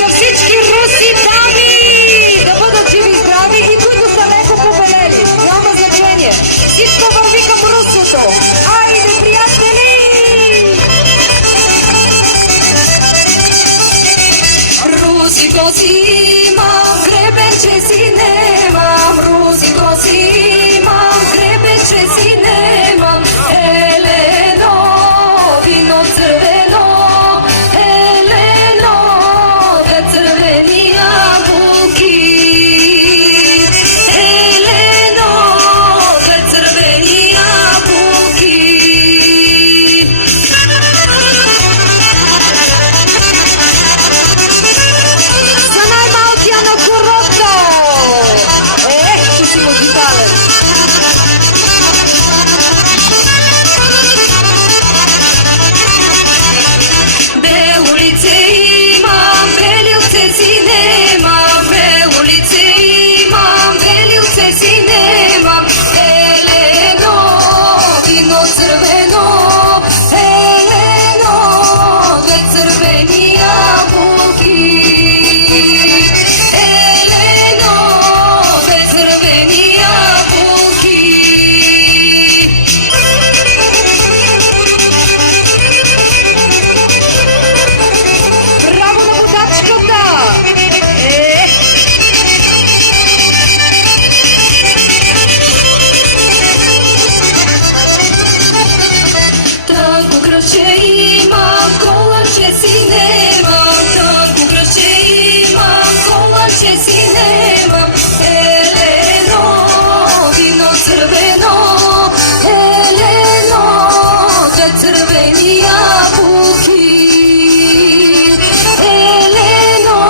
За всички руси дами да бъдат живи и здрави и които са леко побелели. Няма значение. Всичко върви към русото. Айде, приятели! Руси коси имам, гребенче си немам. Руси коси имам, гребенче си немам. Елено, вино цървено, елено, бе цървени ябълки. Елено, бе цървени ябълки. За най-малкия на горото! Че си музикален! Бело лице имам, белилце си немам. Бело лице имам, белилце си немам. Елено, вино цървено, елено, две цървени ябълки. Елено, две цървени ябълки. Браво на водачката! Тънко кръче имам, колънче си немам. Тънко кръче имам, колънче си немам. Елено, вино цървено, елено, две цървени ябълки. Елено,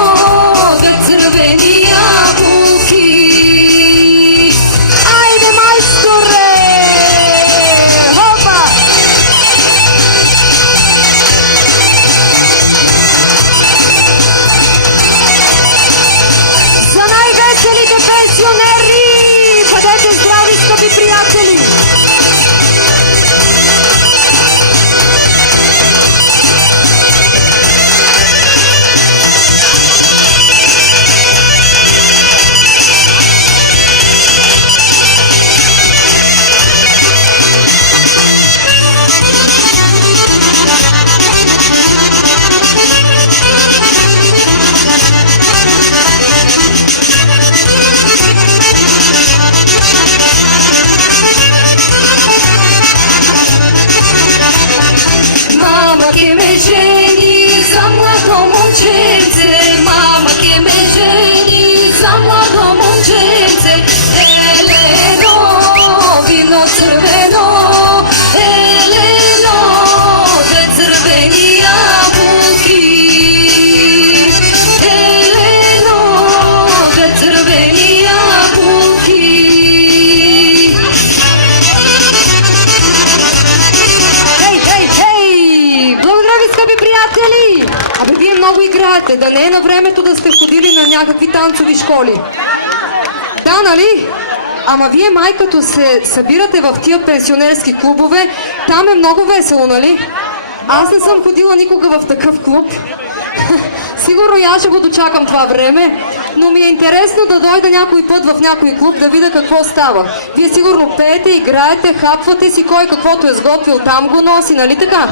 две цървени ябълки. Айде, майсторе! Хопа! За най-веселите пенсионери! Бъдете здрави, скъпи приятели! Мама ке ме жени за младо момченце. Мама ке ме жени за младо момченце. Елено, вино цървено, елено, две цървени ябълки. Елено, две цървени ябълки. Хей! Благодаря ви, скъпи приятели! Абе, вие много играете. Да не е на времето да сте ходили на някакви танцови школи. Да, нали? Ама вие, май, като се събирате в тия пенсионерски клубове, там е много весело, нали? Аз не съм ходила никога в такъв клуб. Сигурно и аз ще го дочакам това време, но ми е интересно да дойда някой път в някой клуб да видя какво става. Вие сигурно пеете, играете, хапвате си, кой каквото е сготвил там го носи, нали така?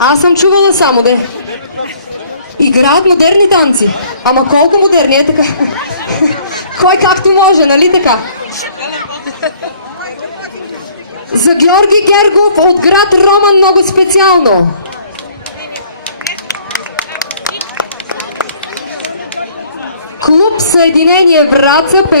Аз съм чувала само, де. Играят модерни танци. Ама колко модерни, е така? Кой както може, нали така? За Георги Гергов от град Роман много специално. Клуб Съединение Враца.